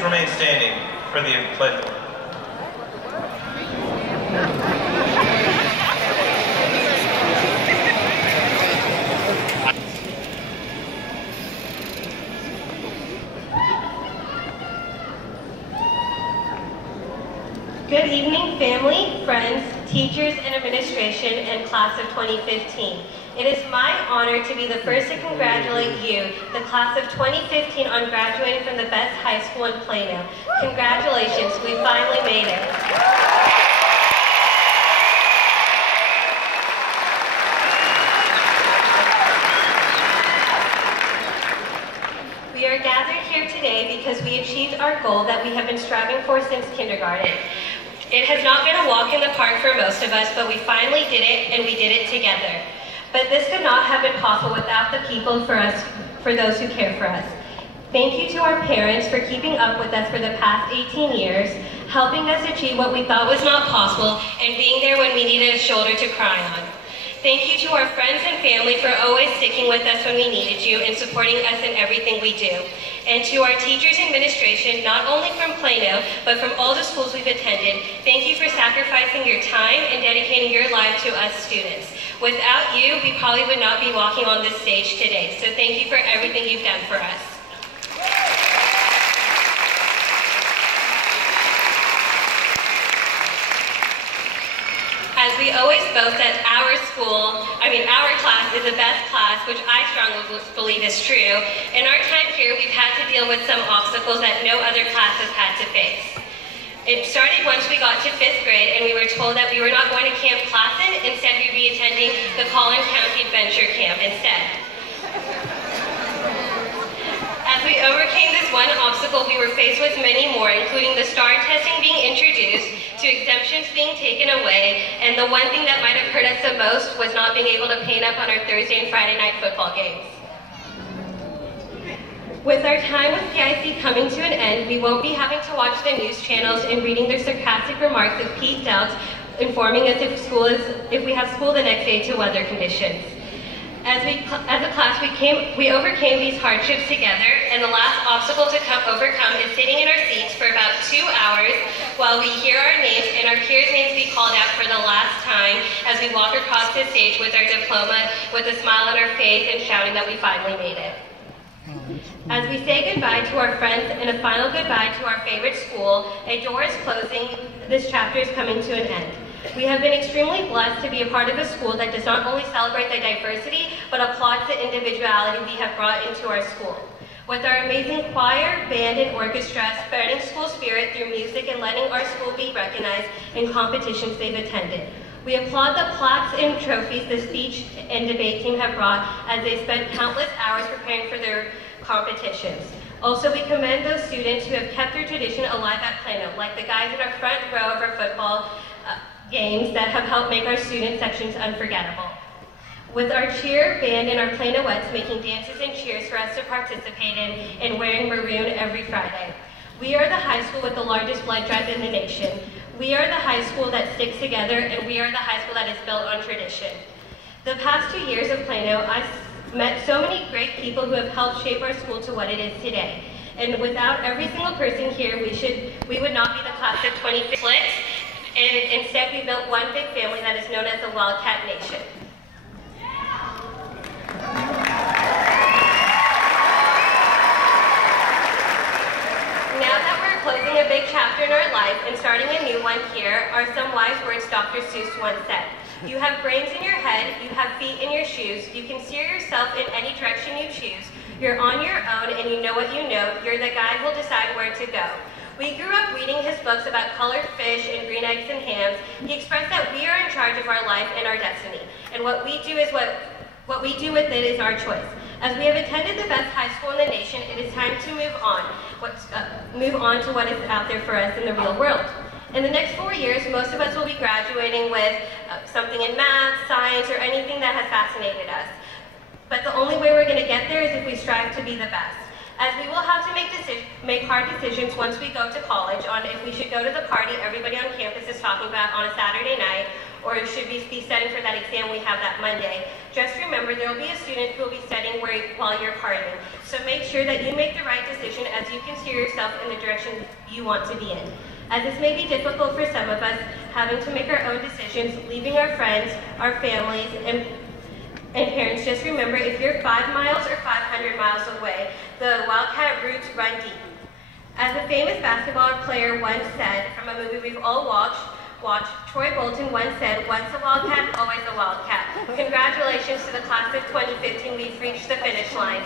please remain standing for the pledge. Good evening, family, friends, teachers, and administration, and class of 2015. It is my honor to be the first to congratulate you, the class of 2015, on graduating from the best high school in Plano. Congratulations, we finally made it. We are gathered here today because we achieved our goal that we have been striving for since kindergarten. It has not been a walk in the park for most of us, but we finally did it, and we did it together. But this could not have been possible without the people for those who care for us. Thank you to our parents for keeping up with us for the past 18 years, helping us achieve what we thought was not possible, and being there when we needed a shoulder to cry on. Thank you to our friends and family for always sticking with us when we needed you and supporting us in everything we do. And to our teachers and administration, not only from Plano, but from all the schools we've attended, thank you for sacrificing your time and dedicating your life to us students. Without you, we probably would not be walking on this stage today. So thank you for everything you've done for us. As we always boast that our class is the best class, which I strongly believe is true. In our time here, we've had to deal with some obstacles that no other class has had to face. It started once we got to 5th grade and we were told that we were not going to Camp Classen, instead we'd be attending the Collin County Adventure Camp instead. As we overcame this one obstacle, we were faced with many more, including the STAR testing being introduced, to exemptions being taken away, and the one thing that might have hurt us the most was not being able to paint up on our Thursday and Friday night football games. With our time with PIC coming to an end, we won't be having to watch the news channels and reading their sarcastic remarks of Pete Doubts informing us if we have school the next day to weather conditions. As a class, we overcame these hardships together, and the last obstacle to overcome is sitting in our seats for about 2 hours while we hear our names and our peers' names be called out for the last time as we walk across the stage with our diploma, with a smile on our face and shouting that we finally made it. As we say goodbye to our friends and a final goodbye to our favorite school, a door is closing, this chapter is coming to an end. We have been extremely blessed to be a part of a school that does not only celebrate the diversity, but applauds the individuality we have brought into our school. With our amazing choir, band, and orchestra, spreading school spirit through music and letting our school be recognized in competitions they've attended. We applaud the plaques and trophies the speech and debate team have brought as they spent countless hours preparing for their competitions. Also, we commend those students who have kept their tradition alive at Plano, like the guys in our front row of our football games that have helped make our student sections unforgettable. With our cheer, band, and our Planoettes making dances and cheers for us to participate in and wearing maroon every Friday. We are the high school with the largest blood drive in the nation. We are the high school that sticks together, and we are the high school that is built on tradition. The past 2 years of Plano, I've met so many great people who have helped shape our school to what it is today. And without every single person here, we would not be the class of 2015. And instead, we built one big family that is known as the Wildcat Nation. Now that we're closing a big chapter in our life and starting a new one, here are some wise words Dr. Seuss once said. You have brains in your head, you have feet in your shoes, you can steer yourself in any direction you choose. You're on your own and you know what you know, you're the guy who'll decide where to go. We grew up reading his books about colored fish and green eggs and hams. He expressed that we are in charge of our life and our destiny, and what we do what we do with it is our choice. As we have attended the best high school in the nation, it is time to move on to what is out there for us in the real world. In the next 4 years, most of us will be graduating with something in math, science, or anything that has fascinated us. But the only way we're going to get there is if we strive to be the best. As we will have to make hard decisions once we go to college on if we should go to the party everybody on campus is talking about on a Saturday night, or should we be studying for that exam we have that Monday. Just remember there will be a student who will be studying while you're partying. So make sure that you make the right decision as you can steer yourself in the direction you want to be in. As this may be difficult for some of us, having to make our own decisions, leaving our friends, our families, and parents, just remember if you're 5 miles or 500 miles away, the Wildcat roots run deep. As a famous basketball player once said, from a movie we've all watched, Troy Bolton once said, once a Wildcat, always a Wildcat. Congratulations to the class of 2015, we've reached the finish line.